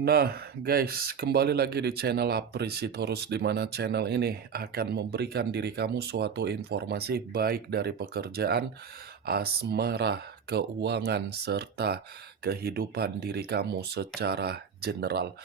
Nah, guys, kembali lagi di channel Apresitorus di mana channel ini akan memberikan diri kamu suatu informasi baik dari pekerjaan, asmara, keuangan, serta kehidupan diri kamu secara general.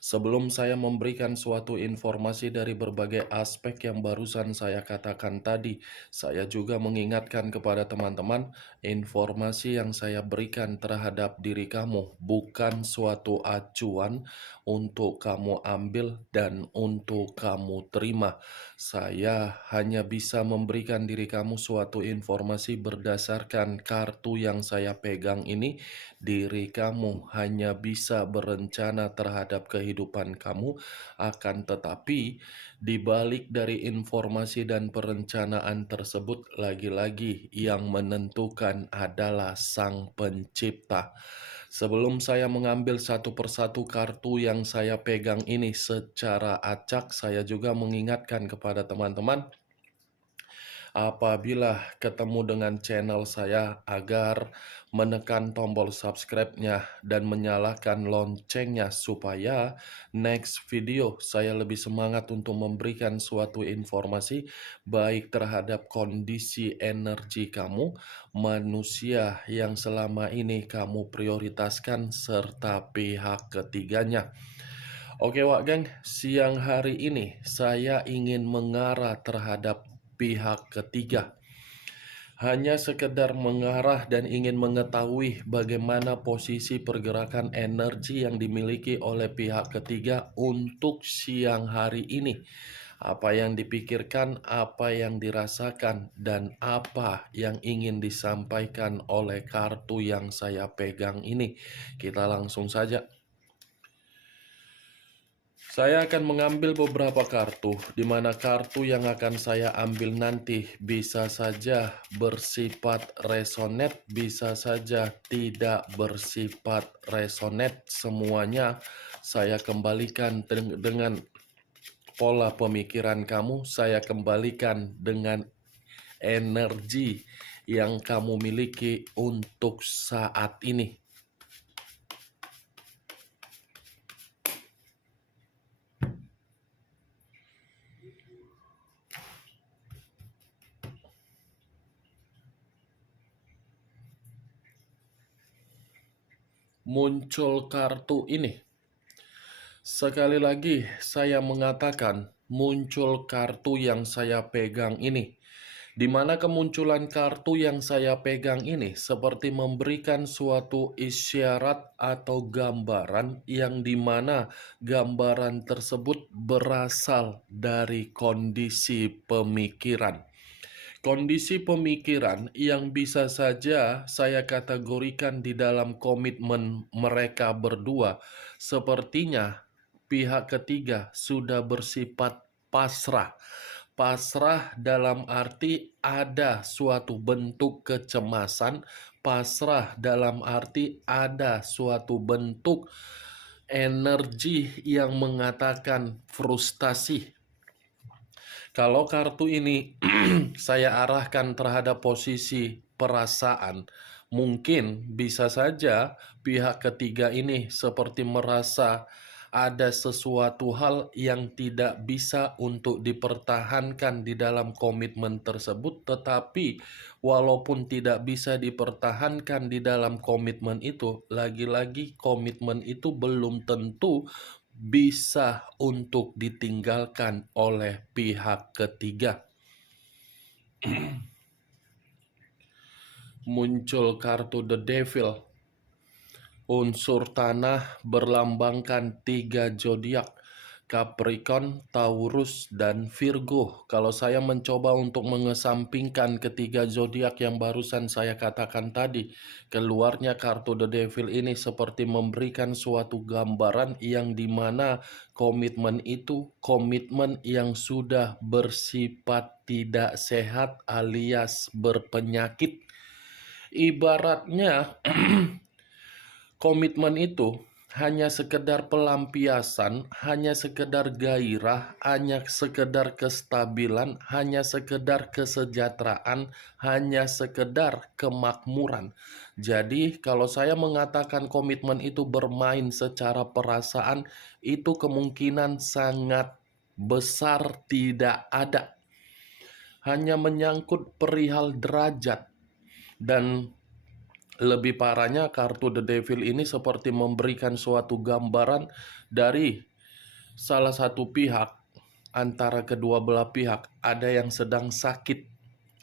Sebelum saya memberikan suatu informasi dari berbagai aspek yang barusan saya katakan tadi, saya juga mengingatkan kepada teman-teman, informasi yang saya berikan terhadap diri kamu bukan suatu acuan untuk kamu ambil dan untuk kamu terima. Saya hanya bisa memberikan diri kamu suatu informasi berdasarkan kartu yang saya pegang ini. Diri kamu hanya bisa berencana terhadap kehidupan kamu, akan tetapi di balik dari informasi dan perencanaan tersebut, lagi-lagi yang menentukan adalah Sang Pencipta. Sebelum saya mengambil satu persatu kartu yang saya pegang ini secara acak, saya juga mengingatkan kepada teman-teman, apabila ketemu dengan channel saya agar menekan tombol subscribe-nya dan menyalakan loncengnya supaya next video saya lebih semangat untuk memberikan suatu informasi baik terhadap kondisi energi kamu, manusia yang selama ini kamu prioritaskan, serta pihak ketiganya. Oke Wak Geng, siang hari ini saya ingin mengarah terhadap pihak ketiga. Hanya sekedar mengarah dan ingin mengetahui bagaimana posisi pergerakan energi yang dimiliki oleh pihak ketiga untuk siang hari ini. Apa yang dipikirkan, apa yang dirasakan, dan apa yang ingin disampaikan oleh kartu yang saya pegang ini. Kita langsung saja. Saya akan mengambil beberapa kartu, di mana kartu yang akan saya ambil nanti bisa saja bersifat resonate, bisa saja tidak bersifat resonate. Semuanya saya kembalikan dengan pola pemikiran kamu, saya kembalikan dengan energi yang kamu miliki untuk saat ini. Muncul kartu ini. Sekali lagi saya mengatakan muncul kartu yang saya pegang ini. Di mana kemunculan kartu yang saya pegang ini seperti memberikan suatu isyarat atau gambaran yang dimana gambaran tersebut berasal dari kondisi pemikiran. Kondisi pemikiran yang bisa saja saya kategorikan di dalam komitmen mereka berdua, sepertinya pihak ketiga sudah bersifat pasrah. Pasrah dalam arti ada suatu bentuk kecemasan, pasrah dalam arti ada suatu bentuk energi yang mengatakan frustasi. Kalau kartu ini saya arahkan terhadap posisi perasaan, mungkin bisa saja pihak ketiga ini seperti merasa ada sesuatu hal yang tidak bisa untuk dipertahankan di dalam komitmen tersebut, tetapi walaupun tidak bisa dipertahankan di dalam komitmen itu, lagi-lagi komitmen itu belum tentu bisa untuk ditinggalkan oleh pihak ketiga. Muncul kartu The Devil. Unsur tanah berlambangkan 3 zodiak, Capricorn, Taurus, dan Virgo. Kalau saya mencoba untuk mengesampingkan ketiga zodiak yang barusan saya katakan tadi, keluarnya kartu The Devil ini seperti memberikan suatu gambaran yang dimana komitmen itu komitmen yang sudah bersifat tidak sehat alias berpenyakit. Ibaratnya komitmen itu hanya sekedar pelampiasan, hanya sekedar gairah, hanya sekedar kestabilan, hanya sekedar kesejahteraan, hanya sekedar kemakmuran. Jadi, kalau saya mengatakan komitmen itu bermain secara perasaan, itu kemungkinan sangat besar tidak ada. Hanya menyangkut perihal derajat. Dan lebih parahnya, kartu The Devil ini seperti memberikan suatu gambaran dari salah satu pihak antara kedua belah pihak. Ada yang sedang sakit,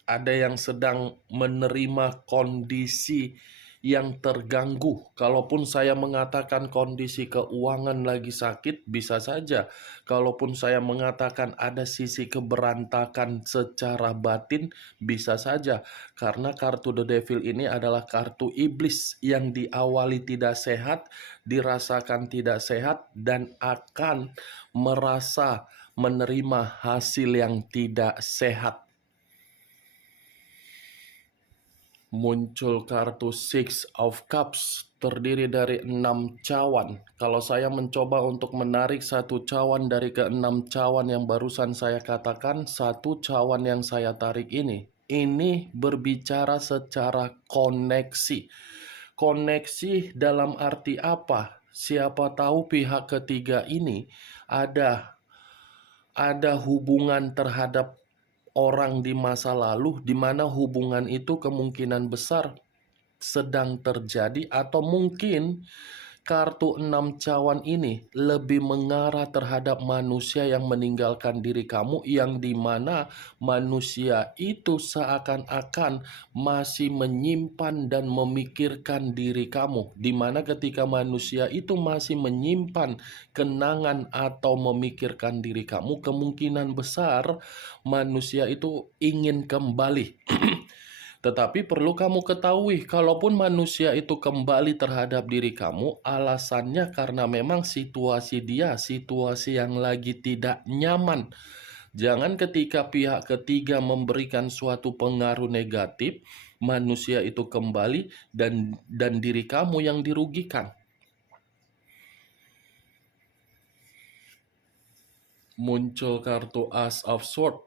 ada yang sedang menerima kondisi yang terganggu. Kalaupun saya mengatakan kondisi keuangan lagi sakit, bisa saja. Kalaupun saya mengatakan ada sisi keberantakan secara batin, bisa saja. Karena kartu The Devil ini adalah kartu iblis yang diawali tidak sehat, dirasakan tidak sehat, dan akan merasa menerima hasil yang tidak sehat. Muncul kartu Six of Cups terdiri dari 6 cawan. Kalau saya mencoba untuk menarik satu cawan dari ke-6 cawan yang barusan saya katakan, satu cawan yang saya tarik ini berbicara secara koneksi. Koneksi dalam arti apa? Siapa tahu pihak ketiga ini ada hubungan terhadap orang di masa lalu, di mana hubungan itu kemungkinan besar sedang terjadi, atau mungkin kartu 6 cawan ini lebih mengarah terhadap manusia yang meninggalkan diri kamu, yang dimana manusia itu seakan-akan masih menyimpan dan memikirkan diri kamu, dimana ketika manusia itu masih menyimpan kenangan atau memikirkan diri kamu, kemungkinan besar manusia itu ingin kembali. Tetapi perlu kamu ketahui, kalaupun manusia itu kembali terhadap diri kamu, alasannya karena memang situasi dia, situasi yang lagi tidak nyaman. Jangan ketika pihak ketiga memberikan suatu pengaruh negatif, manusia itu kembali dan diri kamu yang dirugikan. Muncul kartu Ace of Swords,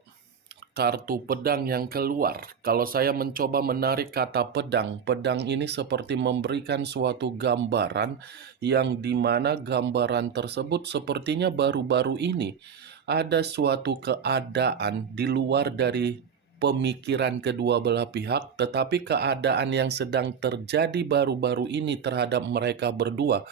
kartu pedang yang keluar. Kalau saya mencoba menarik kata pedang, pedang ini seperti memberikan suatu gambaran yang dimana gambaran tersebut sepertinya baru-baru ini ada suatu keadaan di luar dari pemikiran kedua belah pihak, tetapi keadaan yang sedang terjadi baru-baru ini terhadap mereka berdua.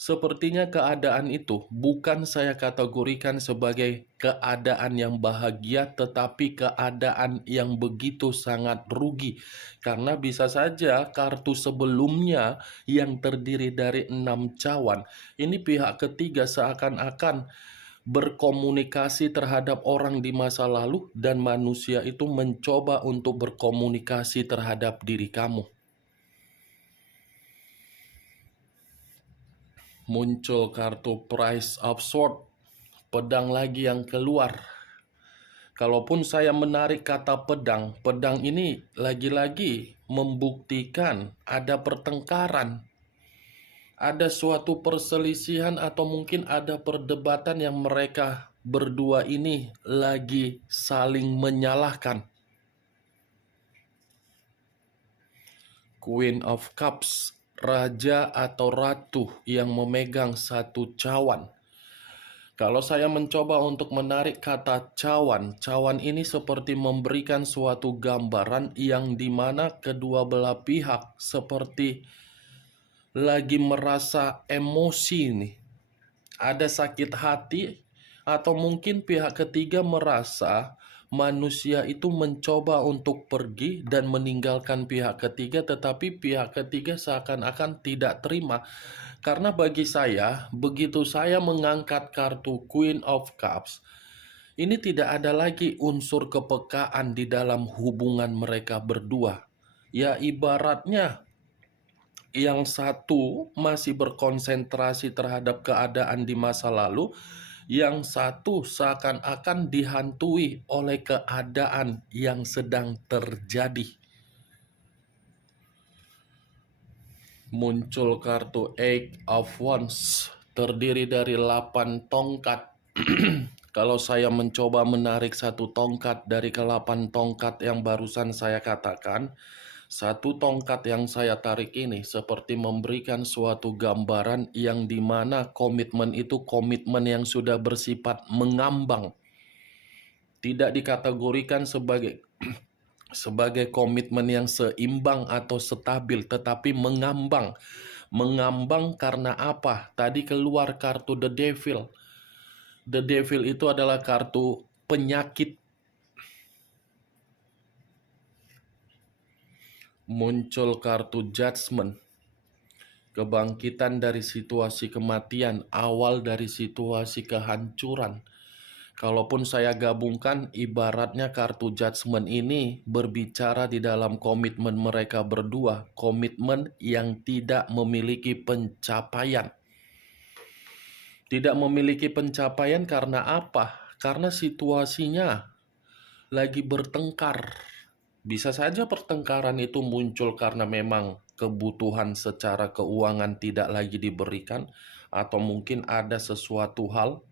Sepertinya keadaan itu bukan saya kategorikan sebagai keadaan yang bahagia, tetapi keadaan yang begitu sangat rugi. Karena bisa saja kartu sebelumnya yang terdiri dari 6 cawan, ini pihak ketiga seakan-akan berkomunikasi terhadap orang di masa lalu, dan manusia itu mencoba untuk berkomunikasi terhadap diri kamu. Muncul kartu Price of Sword, pedang lagi yang keluar. Kalaupun saya menarik kata pedang, pedang ini lagi-lagi membuktikan ada pertengkaran, ada suatu perselisihan, atau mungkin ada perdebatan yang mereka berdua ini lagi saling menyalahkan. Queen of Cups, raja atau ratu yang memegang satu cawan. Kalau saya mencoba untuk menarik kata cawan, cawan ini seperti memberikan suatu gambaran yang dimana kedua belah pihak seperti lagi merasa emosi nih. Ada sakit hati, atau mungkin pihak ketiga merasa manusia itu mencoba untuk pergi dan meninggalkan pihak ketiga, tetapi pihak ketiga seakan-akan tidak terima. Karena bagi saya, begitu saya mengangkat kartu Queen of Cups, ini tidak ada lagi unsur kepekaan di dalam hubungan mereka berdua. Ya, ibaratnya yang satu masih berkonsentrasi terhadap keadaan di masa lalu, yang satu seakan-akan dihantui oleh keadaan yang sedang terjadi. Muncul kartu Eight of Wands, terdiri dari 8 tongkat. Kalau saya mencoba menarik satu tongkat dari ke-8 tongkat yang barusan saya katakan, satu tongkat yang saya tarik ini seperti memberikan suatu gambaran yang dimana komitmen itu komitmen yang sudah bersifat mengambang. Tidak dikategorikan sebagai komitmen yang seimbang atau stabil, tetapi mengambang. Mengambang karena apa? Tadi keluar kartu The Devil. The Devil itu adalah kartu penyakit. Muncul kartu Judgment. Kebangkitan dari situasi kematian, awal dari situasi kehancuran. Kalaupun saya gabungkan, ibaratnya kartu Judgment ini berbicara di dalam komitmen mereka berdua, komitmen yang tidak memiliki pencapaian. Tidak memiliki pencapaian karena apa? Karena situasinya lagi bertengkar. Bisa saja pertengkaran itu muncul karena memang kebutuhan secara keuangan tidak lagi diberikan, atau mungkin ada sesuatu hal.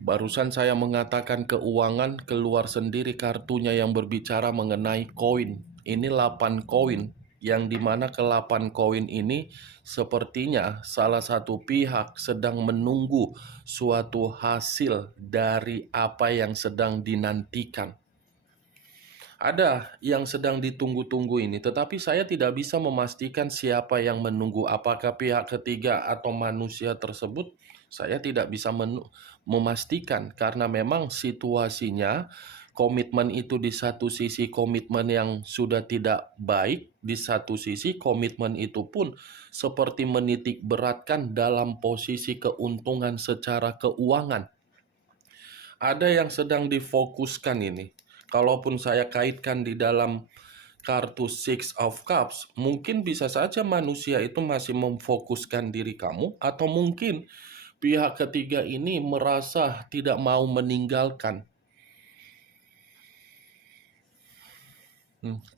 Barusan saya mengatakan keuangan, keluar sendiri kartunya yang berbicara mengenai koin. Ini 8 koin, yang dimana ke-8 koin ini sepertinya salah satu pihak sedang menunggu suatu hasil dari apa yang sedang dinantikan. Ada yang sedang ditunggu-tunggu ini, tetapi saya tidak bisa memastikan siapa yang menunggu, apakah pihak ketiga atau manusia tersebut. Saya tidak bisa memastikan karena memang situasinya komitmen itu di satu sisi komitmen yang sudah tidak baik, di satu sisi komitmen itu pun seperti menitik beratkan dalam posisi keuntungan secara keuangan. Ada yang sedang difokuskan ini. Kalaupun saya kaitkan di dalam kartu Six of Cups, mungkin bisa saja manusia itu masih memfokuskan diri kamu, atau mungkin pihak ketiga ini merasa tidak mau meninggalkan.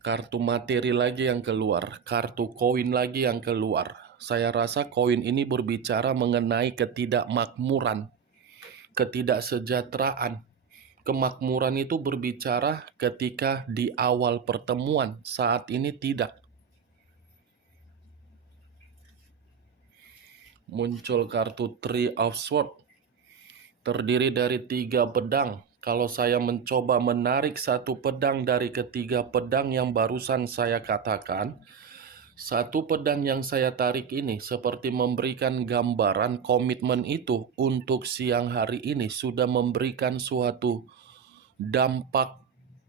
Kartu materi lagi yang keluar, kartu koin lagi yang keluar. Saya rasa koin ini berbicara mengenai ketidakmakmuran, ketidaksejahteraan. Kemakmuran itu berbicara ketika di awal pertemuan, saat ini tidak. Muncul kartu Three of Swords, terdiri dari 3 pedang. Kalau saya mencoba menarik satu pedang dari ketiga pedang yang barusan saya katakan, satu pedang yang saya tarik ini seperti memberikan gambaran komitmen itu untuk siang hari ini sudah memberikan suatu dampak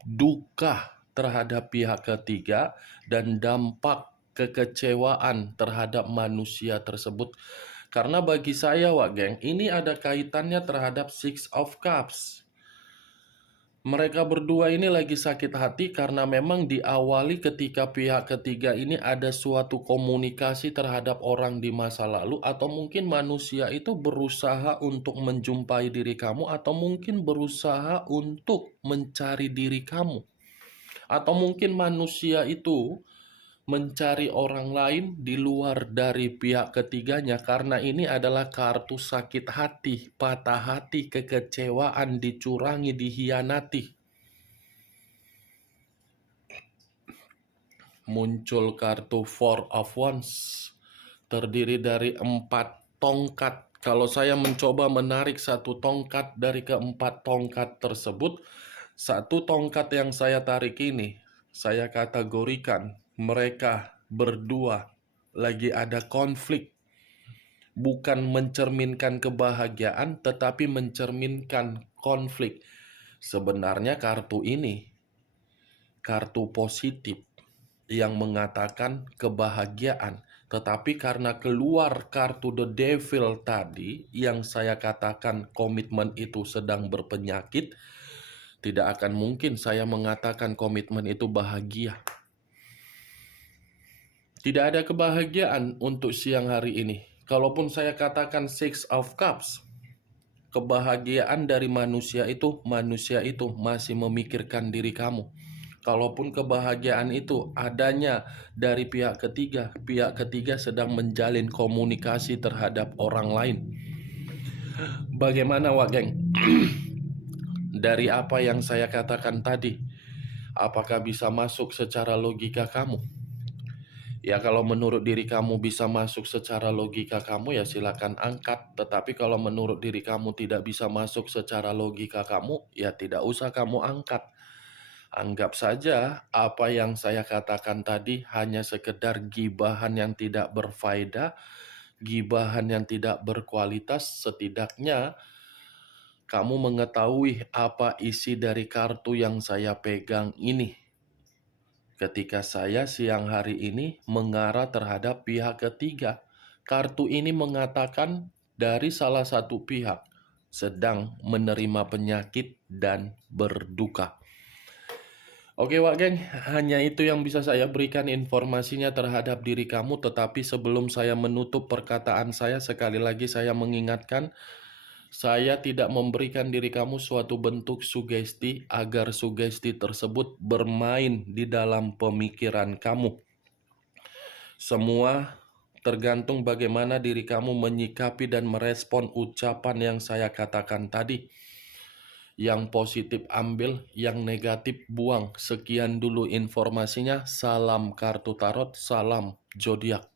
duka terhadap pihak ketiga dan dampak kekecewaan terhadap manusia tersebut. Karena bagi saya, Wak Geng, ini ada kaitannya terhadap Six of Cups. Mereka berdua ini lagi sakit hati karena memang diawali ketika pihak ketiga ini ada suatu komunikasi terhadap orang di masa lalu, atau mungkin manusia itu berusaha untuk menjumpai diri kamu, atau mungkin berusaha untuk mencari diri kamu. Atau mungkin manusia itu mencari orang lain di luar dari pihak ketiganya, karena ini adalah kartu sakit hati, patah hati, kekecewaan, dicurangi, dihianati. Muncul kartu Four of Wands, terdiri dari 4 tongkat. Kalau saya mencoba menarik satu tongkat dari ke-4 tongkat tersebut, satu tongkat yang saya tarik ini, saya kategorikan mereka berdua lagi ada konflik. Bukan mencerminkan kebahagiaan, tetapi mencerminkan konflik. Sebenarnya kartu ini kartu positif yang mengatakan kebahagiaan, tetapi karena keluar kartu The Devil tadi yang saya katakan komitmen itu sedang berpenyakit, tidak akan mungkin saya mengatakan komitmen itu bahagia. Tidak ada kebahagiaan untuk siang hari ini. Kalaupun saya katakan Six of Cups, kebahagiaan dari manusia itu masih memikirkan diri kamu. Kalaupun kebahagiaan itu adanya dari pihak ketiga sedang menjalin komunikasi terhadap orang lain. Bagaimana, Wak Geng? Dari apa yang saya katakan tadi, apakah bisa masuk secara logika kamu? Ya, kalau menurut diri kamu bisa masuk secara logika kamu, ya silakan angkat. Tetapi kalau menurut diri kamu tidak bisa masuk secara logika kamu, ya tidak usah kamu angkat. Anggap saja apa yang saya katakan tadi hanya sekedar gibahan yang tidak berfaedah, gibahan yang tidak berkualitas. Setidaknya kamu mengetahui apa isi dari kartu yang saya pegang ini. Ketika saya siang hari ini mengarah terhadap pihak ketiga, kartu ini mengatakan dari salah satu pihak sedang menerima penyakit dan berduka. Oke, Wak Geng, hanya itu yang bisa saya berikan informasinya terhadap diri kamu. Tetapi sebelum saya menutup perkataan saya, sekali lagi saya mengingatkan, saya tidak memberikan diri kamu suatu bentuk sugesti agar sugesti tersebut bermain di dalam pemikiran kamu. Semua tergantung bagaimana diri kamu menyikapi dan merespon ucapan yang saya katakan tadi. Yang positif ambil, yang negatif buang. Sekian dulu informasinya. Salam kartu tarot, salam zodiak.